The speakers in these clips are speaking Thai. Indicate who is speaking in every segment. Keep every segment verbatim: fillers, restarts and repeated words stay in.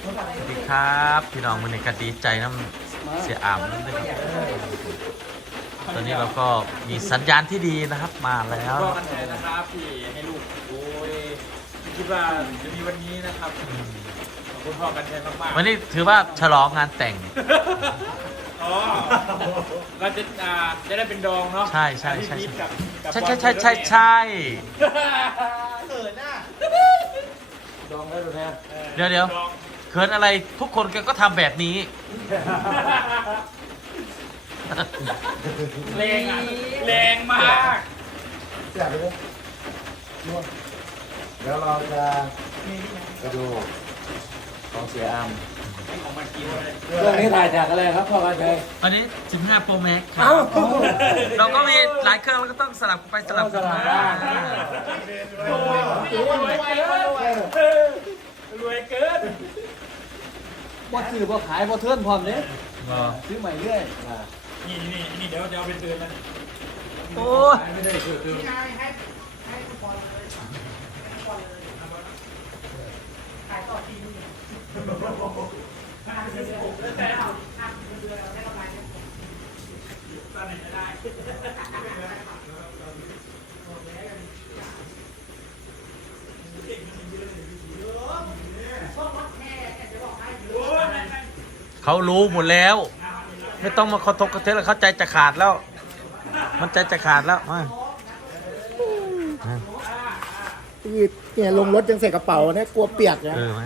Speaker 1: สวัสดีครับพี่น้องมันในกดีใจน้ำเสียอ่ำนั่นด้วยครับตอนนี้เราก็มีสัญญาณที่ดีนะครับมาแล้ว
Speaker 2: พ่อกันใจนะครับที่ให้ลูกโอ้ยไม่คิดว่าจะมีวันนี้นะครับขอบคุณพ่อกันใจมากๆ
Speaker 1: วันนี้ถือว่าฉลองงานแต่ง
Speaker 2: อ๋อเราจะอ่าจะได้เป็นดองเนาะ
Speaker 1: ใช่ใช่ใช่
Speaker 2: พี่พีทกับกับ
Speaker 1: ใช่
Speaker 2: บอล
Speaker 1: ใช่ใช่ใช่ใช่
Speaker 2: เขินอ่ะดองได้ดูแท้
Speaker 1: เดี๋ยวเดี๋ยวเขินอะไรทุกคนแกก็ทำแบบนี้
Speaker 2: แรงอ่ะแรงมาก
Speaker 3: เสียไปเลยนวดเดี๋ยวเราจะไปดูของเสียอาม
Speaker 2: ของมันกินเลย
Speaker 3: เรื่องนี้ถ่ายจากอะไรครับพ่อกันชัย
Speaker 1: อันนี้สิบห้า Pro Max ครับเราก็มีหลายเครื่องแล้วก็ต้องสลับไปสลับกันมา
Speaker 2: โอ้ยรวยเกินรวยเกิน
Speaker 3: บ่ซื้อบ่ขายบ่เทิร์นพร้อมเด้
Speaker 1: บอ
Speaker 3: ซื้อใหม่เรื่อย
Speaker 2: นี่นี่นี่เดี๋ยวจะเอาไปเตือนมัน
Speaker 1: โอ้ย
Speaker 3: ไม่ได้ซื้อซื้อ
Speaker 1: เขารู้หมดแล้ว ไม่ต้องมาคอทกกระเทะแล้วเขาใจจะขาดแล้ว มันใจจะขาดแล้วมา
Speaker 4: พี่เนี่ยลงรถยังใส่กระเป๋าเนี่ยกลัวเปียกนะ
Speaker 1: เออไหม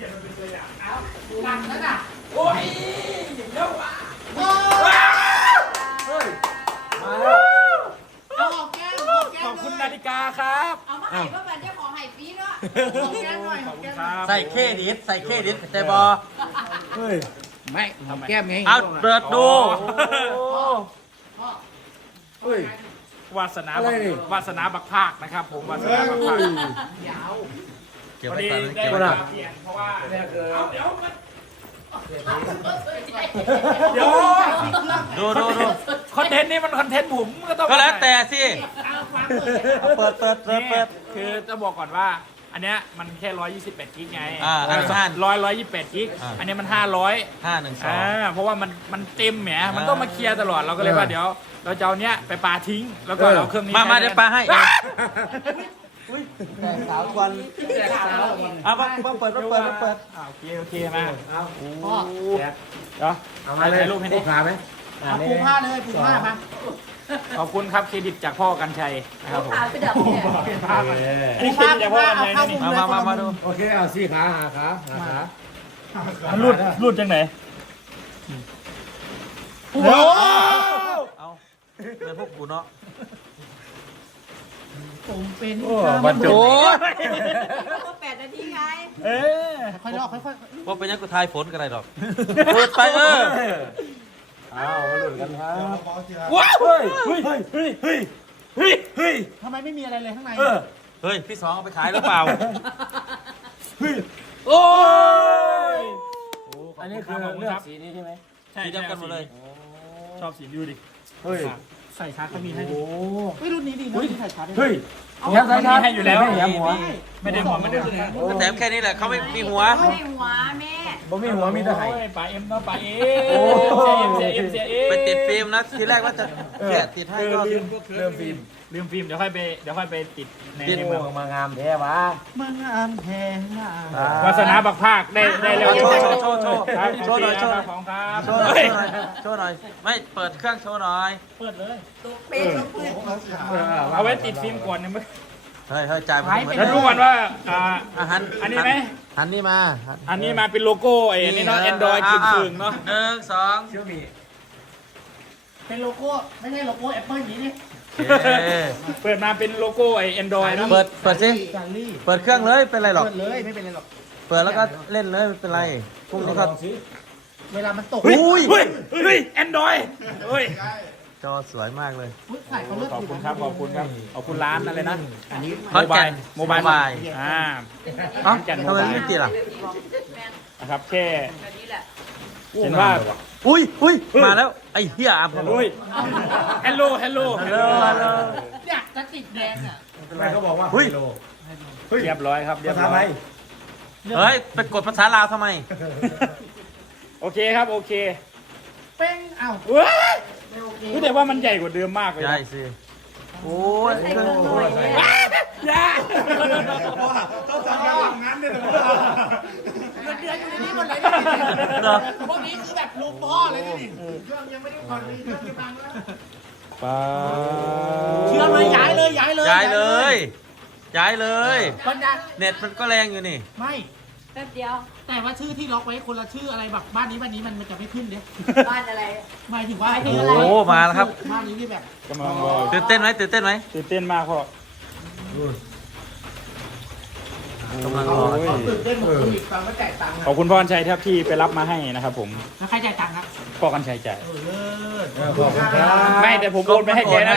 Speaker 4: มาแล้ว
Speaker 5: เอาออกแก้มออกแก้
Speaker 2: ข
Speaker 5: ม
Speaker 2: อบคุณ
Speaker 5: เล
Speaker 2: นาย ฬิกาครับ
Speaker 5: เอามาให้เพื่อนเจ้าของให้ฟรีเนาะออกแก้มหน่อย
Speaker 2: ขอบคุณครับ
Speaker 1: ใส่เครดิตใส่เครดิตใจบอ
Speaker 4: เฮ้ยไม่หอมแก้มไง
Speaker 1: เอาเปิดดู
Speaker 4: เฮ้ยว
Speaker 2: าสนา
Speaker 4: อะไรนี่
Speaker 2: วาสนาบักภาคนะครับ ผมวาสนาบักภาค
Speaker 1: เก็บ
Speaker 2: พอ
Speaker 1: ไว้
Speaker 2: ดี
Speaker 1: ก่อน
Speaker 2: ได้
Speaker 1: เก็บ
Speaker 2: เว
Speaker 1: ไว้ก่
Speaker 2: ลา
Speaker 1: อน
Speaker 2: เปลี่ยนเพราะว่าเดี๋ยว
Speaker 5: เดี๋ยว
Speaker 2: เดี๋ยว
Speaker 1: ดูดูดู
Speaker 2: คอนเทนต์นี้มันคอนเทนต์ผมก็ต้อง
Speaker 1: ก็แล้วแต่สิ
Speaker 5: เอาความเปิด
Speaker 1: เอาเปิดเปิดเปิด
Speaker 2: นี่
Speaker 1: เปิด
Speaker 2: คือจะบอกก่อนว่า อันเนี้ยมันแค่ร้อยยี่สิบแปดกิกไง
Speaker 1: อ่าอันนั้นห้า
Speaker 2: ร้อยร้อยยี่สิบแปดกิก
Speaker 1: อ่า
Speaker 2: อันนี้มันห้าร้อย
Speaker 1: ห้าหนึ่งสอง
Speaker 2: อ่าเพราะว่ามันมันเต็มแหมมันต้องมาเคลียร์ตลอดเราก็เลยว่าเดี๋ยว เราจะเอาเนี้ยไปปาทิ้งแล้วก็เอาเครื่องนี้
Speaker 1: มามา
Speaker 2: ใช้
Speaker 1: เดี๋ยวปลาให้
Speaker 2: อ่ะ
Speaker 4: แต่สาวควัน
Speaker 1: เอามามาเปิดมาเปิดมาเปิด
Speaker 2: อ่าโอเคโอเคมา
Speaker 4: เอา
Speaker 5: พ่อ
Speaker 2: เดี๋ยว
Speaker 4: เอามาเลย
Speaker 2: ถ่ายรูปให้ดิ
Speaker 4: ขาไหม
Speaker 5: เอาปูผ้าเลยปูผ้ามา
Speaker 2: ขอบคุณครับเครดิตจากพ่อกันชัยนะครับผม
Speaker 5: ขาไปดับเนี่ย
Speaker 2: อันนี้เครดิตจากพ่อกันชัยนี่
Speaker 1: มามามามาดู
Speaker 4: โอเคเอาสี่ขาหาขาหาขา
Speaker 2: มันรูดรูดจังไหน
Speaker 4: โอ้
Speaker 1: เอาเดินพวกกูเนาะ
Speaker 5: ผมเป็น
Speaker 4: บรรจุ
Speaker 1: โอ้ย
Speaker 5: ก็แปดนาทีไง
Speaker 2: เอ๊ะ
Speaker 5: ค่อยๆลอกค่อย
Speaker 1: ว่าเป็นยังกูทายฝนกันไรดอกเปิดไปเออ
Speaker 4: เอามาลุ้นกันครับ
Speaker 2: ว้าวเฮ้ยเฮ้ยเฮ้ยเฮ้ยเฮ้ยเฮ้ย
Speaker 5: ๆทำไมไม่มีอะไรเลยข้างใน
Speaker 2: เออ
Speaker 1: เฮ้ยพี่สองเอาไปขายหรือเปล่า
Speaker 2: โอ้ย
Speaker 4: อันนี้คือเลือกสีนี้ใช่ไหม
Speaker 2: ใช่
Speaker 1: สีเดียวกันหมดเลย
Speaker 2: ชอบสีดูดิ
Speaker 4: เฮ้ย
Speaker 5: ใส่ชาร์จก็มีให้
Speaker 4: โอ้
Speaker 5: เฮ้ยรุ่นนี้ดีนะที่ใส่ชาร์จได้
Speaker 4: เฮ้ย
Speaker 2: ยัดใส่ชาร์จให้อยู่แล้ว
Speaker 4: ไม่แหมหัว
Speaker 2: ไม่ได้หัวไม่ได้หัว
Speaker 1: ก็แถมแค่นี้แหละเขาไม่มีหัว
Speaker 5: ไม่ได้หัวแม่
Speaker 4: บ่มีหัวมีแต่ไห
Speaker 2: โอ้ยป๋าเอ็มเนาะป๋าเอ็
Speaker 4: โอ้
Speaker 2: มเสียเอ็มเสียเอ็มเสียเอ็ม
Speaker 1: ไปติดฟิล์มนะทีแรกว่าจะแกะติดให้ก็
Speaker 4: ลืมเริ่มฟิล์ม
Speaker 2: ลืมฟิล์มเดี๋ยวค่อยไปเดี๋ยวค่อยไปติดใน
Speaker 1: ติด
Speaker 2: ใน
Speaker 4: โอ้
Speaker 2: เมือง
Speaker 4: มางามแท้วะ
Speaker 5: เมืองอามแพงมาก
Speaker 2: วาสนาบักภาคได้ได้เร็ว
Speaker 1: โชว์โชว์โชว์โชว์
Speaker 2: ครับ
Speaker 1: โชว์หน่อยโชว์หน่อย
Speaker 2: ของครับ
Speaker 1: โชว์หน่อยโชว์หน่อยไม่เปิดเครื่องโชว์หน่อย
Speaker 2: เปิดเลย
Speaker 5: เป็นลูกปืน
Speaker 2: เอาไว้ติดฟิล์มก่อนนะมั้ย
Speaker 1: เฮ้ยเฮ้ยจ่ายผมเหมือน
Speaker 2: แล้วรู้กันว่าอ่า
Speaker 1: อาหาร
Speaker 2: อันนี้ไหม
Speaker 1: หันนี่มา
Speaker 2: อันนี้มาเป็นโลโก้ไอ้อันนี้เนาะ Android กึ่งกึ่งๆเนาะ
Speaker 1: หนึ่งสอง
Speaker 4: เชื่อมี
Speaker 5: เป็นโลโก้ไม่ใช่โลโก้แอปเปิลอย่างนี้นี่
Speaker 1: โอเค
Speaker 2: เปิดมาเป็นโลโก้ไอ้ Android เนาะ
Speaker 1: เปิดเปิดสิ
Speaker 5: จารี่
Speaker 1: เปิดเครื่องเลยเป็นไรหรอก
Speaker 5: เปิดเลยไม่เป็นไรหรอก
Speaker 1: เปิดแล้วก็เล่นเลยไม่เป็นไรพรุ่งนี้ก็
Speaker 5: เวลามันตก
Speaker 1: อุ้ย
Speaker 2: เฮ้ยเฮ้ย Android เฮ้ย
Speaker 1: จอสวยมากเลย
Speaker 5: อุ๊ยถ่ายเขาเลือก
Speaker 2: ขอบคุณครับขอบคุณครับขอบคุณร้านอะไรนะ
Speaker 5: อันนี้
Speaker 1: ขอนแก่น
Speaker 2: โมบาย
Speaker 1: โมบาย
Speaker 2: อ่า
Speaker 1: เอ้า
Speaker 2: ขอนแก่น
Speaker 1: ทำไมไม่ติดล่ะ
Speaker 2: นะครับแค่
Speaker 5: แบบนี้แหละ
Speaker 2: เห็นว่า
Speaker 1: อุ้ยอุ้ยมาแล้วไอ้เหี้ยอาบ
Speaker 2: โอ้ย hello hello
Speaker 1: ฮัลโหลฮัลโหล
Speaker 5: อยากจะติดแดงอ่ะ
Speaker 4: ทำไมเขาบอกว่า
Speaker 1: เฮ้ย
Speaker 4: โล
Speaker 2: เรียบร้อยครับเรียบร้อย
Speaker 1: เฮ้ยไปกดภาษาลาวทำไม
Speaker 2: โอเคครับโอเค
Speaker 5: เป้งอ้าว
Speaker 2: เว้ย
Speaker 5: ไม่โอเค
Speaker 2: รู้แต่ว่ามันใหญ่กว่าเดิมมากเลย
Speaker 1: ใช่สิ โอ้ย
Speaker 6: ใส่เครื่องหน่อยเนี่ย
Speaker 2: ยา
Speaker 3: ต้องสั่งอย่างนั้นเลยนะ
Speaker 5: เงินเดือนอยู่ในนี้หมดเลย
Speaker 1: เหรอ
Speaker 5: พวกนี้คือแบบลุงพ่อเลยนี่เครื่องยังไม่ได้ผ่อนมีเครื่องจะพังแล้ว
Speaker 2: ป้า
Speaker 5: เชื่อเลยย้ายเลยย้ายเลย
Speaker 1: ย้ายเลย ย้ายเลย
Speaker 5: บรรดา
Speaker 1: เน็ตมันก็แรงอยู่นี่
Speaker 5: ไม่
Speaker 6: แป๊บเดียว
Speaker 5: แต่ว่าชื่อที่ล็อกไว้คนละชื่ออะไรแบบบ้านนี้บ้านนี้มันมันจะไม่ขึ้นเด้
Speaker 6: บ้านอะไร
Speaker 5: หมายถึงว่า
Speaker 6: หมายถึง
Speaker 1: โอ้
Speaker 6: อะไร
Speaker 1: มาแล้วครับ
Speaker 5: บ้านนี้ที่แบบ
Speaker 2: กำลังรอ
Speaker 1: ตื่นเต้นไหมตื่นเต้นไหม
Speaker 2: ตื่นเต้นมากพ่อก
Speaker 1: ำลังรอ
Speaker 2: โอ้ย
Speaker 5: ตื่นเต้นหมดเลยอีกฟังก็จ่ายตังค์
Speaker 2: ขอบคุณพ่อกันชัยครับที่ไปรับมาให้นะครับผม
Speaker 5: แล้วใครจ่ายตังค์ครับ
Speaker 2: พ่อกันชัยจ่าย
Speaker 5: เออเลิศ
Speaker 3: ขอบคุณครับ
Speaker 2: ไม่แต่ผมโอนไปให้แกนะ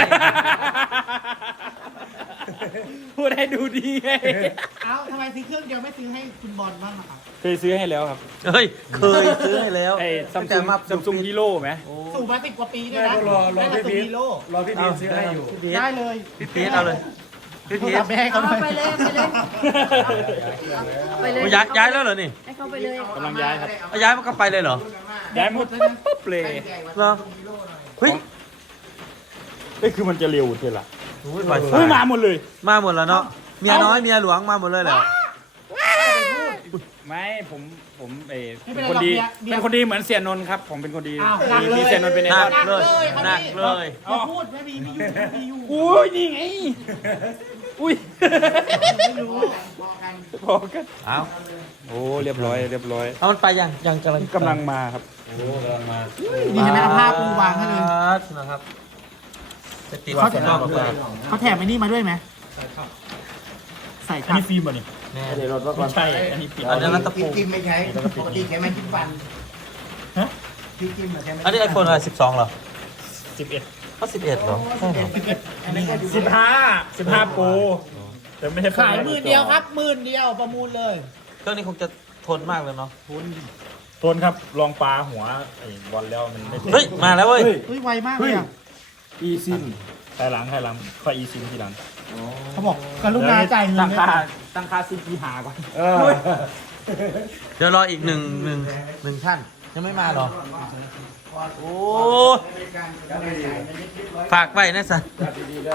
Speaker 2: พูดให้ดูดีไง
Speaker 5: เอ้าทำไมซื้อเครื่องเดียวไม่ซื้อให้คุณบอลบ้างอะครับ
Speaker 2: เคยซื้อให้แล้วครับ
Speaker 1: เฮ้ย เคยซื้อให้แล้ว
Speaker 2: ไอ้ซัม
Speaker 1: ตั้
Speaker 2: ซุ
Speaker 1: ง
Speaker 2: ง
Speaker 1: แต่มา
Speaker 2: ซัมซุงฮีโร่ไหม
Speaker 5: สูบมาสิบกว่าปีด้วยนะ
Speaker 3: รอรอ
Speaker 5: ได้
Speaker 3: พี่
Speaker 5: มา
Speaker 3: พี
Speaker 5: สูบ
Speaker 3: ท
Speaker 5: ฮีโร่
Speaker 3: รอพี่พีทซื้อให้อยู่
Speaker 1: พี่พีท
Speaker 5: ได้เลย
Speaker 1: พี่พีทเอาเลยพี่พีท
Speaker 5: โทรศัพท์ไปให้เขา
Speaker 6: เอา
Speaker 5: เลย
Speaker 6: ไปเลยไปเลยเอาไปเลย
Speaker 1: โอ้ย้ายย้ายแล้วเหรอนี่
Speaker 6: ให้เขาไปเลย
Speaker 2: กำลังย้ายครับ
Speaker 1: เอาย้ายมันก็ไปเลยเหรอ
Speaker 2: ย้ายหมดปุ๊บปุ๊บเลย
Speaker 1: เหรอเฮ้ย
Speaker 2: เอ้ยคือมันจะเร็วทีละ
Speaker 1: โอ้ยไฟ
Speaker 2: เฮ้ยมาหมดเลย
Speaker 1: มาหมดแล้วเนาะ เมียน้อยเมียหลวงมาหมดเลยเหรอ
Speaker 2: ไม่ผมผมเออ
Speaker 5: ไม่
Speaker 2: เป็
Speaker 5: เป็น นไร
Speaker 2: คนดี
Speaker 5: หรอกเมีย
Speaker 2: เป็นคนดีเหมือนเสียนนท์ครับ ผมเป็นคนดี
Speaker 5: อ้าวหนัก
Speaker 2: มี
Speaker 5: เลย
Speaker 2: มีเสียนนท์เป็นไอ
Speaker 1: หนั
Speaker 2: ด
Speaker 1: ก
Speaker 2: อล
Speaker 1: เลยหนักเลย
Speaker 5: อย่าพูดไม่มีไม่อยู่ไม่มีอยู่
Speaker 2: อุ้ยนี่ไงอุ้ย
Speaker 5: ไม่รู้
Speaker 2: พอกัน
Speaker 1: เอา
Speaker 2: โอ้เรียบร้อยเรียบร้อย
Speaker 1: เอามันไปยังยังกำลัง
Speaker 2: กำลังมาครับ
Speaker 5: นี่เห็นไหมเอาผ้าปูวางให้เลย
Speaker 1: นะครับจะติด
Speaker 5: เขา
Speaker 1: กล้องเพื่อ
Speaker 5: เขาแถมไอ้นี่มาด้วยไหมใส่
Speaker 2: อั
Speaker 5: คน รับ
Speaker 2: นี้ฟิล์มป่ะนี่
Speaker 1: แน่
Speaker 3: เดี๋ยวรถรถก่อน
Speaker 2: ใช่อันนี้ฟิล์ม
Speaker 1: อันนี้รัต
Speaker 4: จิ้
Speaker 1: ปู
Speaker 4: มจิ้มไม่ใช้ปกติใช้ไม้จิ้มฟัน
Speaker 2: ฮะ
Speaker 4: จิ้มจิ้มเหมือนใช้ไม้
Speaker 1: อันนี้ไอโฟนอะไรสิบสองเหรอ
Speaker 2: สิบเอ็ด
Speaker 1: ก็สิบเอ็ดเหรอใช่เหรอ
Speaker 4: อันนี้ก็อยู่
Speaker 2: สิบห้าสิบห้าโปรแต่ไม่ใช่
Speaker 5: ขายหมื่นเดียวครับหมื่นเดียวประมูลเลย
Speaker 1: เครื่องนี้คงจะทนมากเลยเนาะ
Speaker 2: ทนครับลองปลาหัวไอ้บอลแล้วมันไม่
Speaker 1: เฮ้ย มาแล้วเว้ย
Speaker 5: เฮ้ยไวมากเลยอ่ะ
Speaker 3: อีซิน
Speaker 2: ภายหลังภายหลังค่อยอีซิมทีหลัง
Speaker 5: เขาบอกกรุณาจ่ายเงิ
Speaker 2: ตั้
Speaker 5: น
Speaker 2: ง
Speaker 5: ด้วย
Speaker 2: ค่าตั้งค่าซีพีหาก่อน
Speaker 3: เออ
Speaker 1: เดี๋ยวรออีกหนึ่งหนึ่งหนึ่งท่าน ยังไม่มาหรอ โอ้ ฝากไว้นะสัน
Speaker 3: ดีๆเด้อ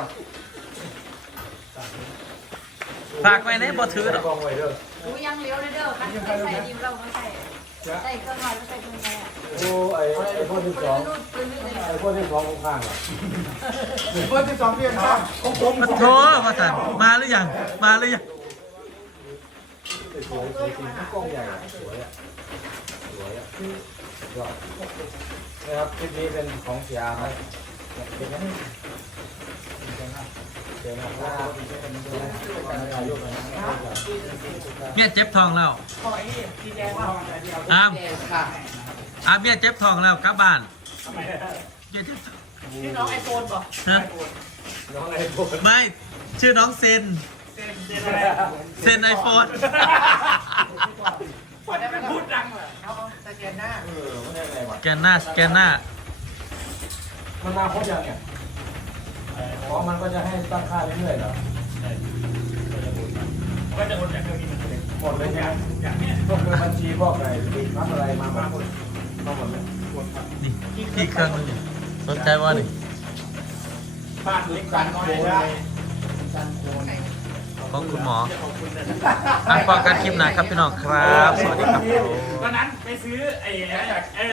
Speaker 1: ฝากไว้ในบ่ถือหรอก
Speaker 3: กล้องไว้เด้อ
Speaker 6: ดูยังเลี้ยวเลยเด้อคันไม่ใส่ดิวเราไม่ใส่ใส่เครื่องหน่อยไม่ใส่เครื่องในอ่ะ
Speaker 3: โอ้ไอ้ไอ้คนที่สอง
Speaker 6: รูดปืนไม่เลย
Speaker 3: ไอ้คนที่สองข้างๆอ่ะไอ้คนที่สองเพียงข้างของผม
Speaker 1: มาโทษมาสันมาหรือยัง มาหรือยัง
Speaker 3: สวยสวยจริงกล้องใหญ่อะสวยอ่ะสวยอ่ะยอดนะครับคลิปนี้เป็นของเสียอาครับเดี๋ยวนะเดี๋ยวนะถ่ายรูปหน่อยนะ
Speaker 1: เมียเจ็บทองแล้ว
Speaker 5: ขอไอ้นี่สีแดงว่า
Speaker 1: อาม
Speaker 5: ค่ะ
Speaker 1: อามเมียเจ็บทองแล้วกลับบ้านเมียเจ็บทอง
Speaker 5: ที่น้องไอโฟนป่ะ
Speaker 1: ฮะ
Speaker 3: น้องไอ้โฟน
Speaker 1: ไม่ ชื่อน้องเซน
Speaker 5: เซนเซนอะไร
Speaker 1: เซนไอโฟน
Speaker 5: ขอได้ไหมพูดดังเหรอเอาสแกนหน้า
Speaker 3: เออไม่ได้อะไรวะ
Speaker 1: สแกนหน้าสแกนหน้า
Speaker 3: มันมาครบยังเนี่ยอ๋อมันก็จะให้ตั้งค่าเรื่อยๆเหรอ
Speaker 2: ก็จะโอนจากเครื่องนี้
Speaker 3: หมดเลยเนี่ยพวกเงินบัญชีพวกอะไรบินรับอะไรมาหมดมาหมดเลย
Speaker 1: นี่ที่เครื่องนึงนี่สนใจว่านี่
Speaker 2: บ้านเล็ก
Speaker 3: การโคนะ
Speaker 1: ของคุณหมออ่ะพอกันคลิปหน้าครับพี่น้องครับ สวัสดีครับ
Speaker 2: ตอนนั้นไปซื้อไอ้ไอ้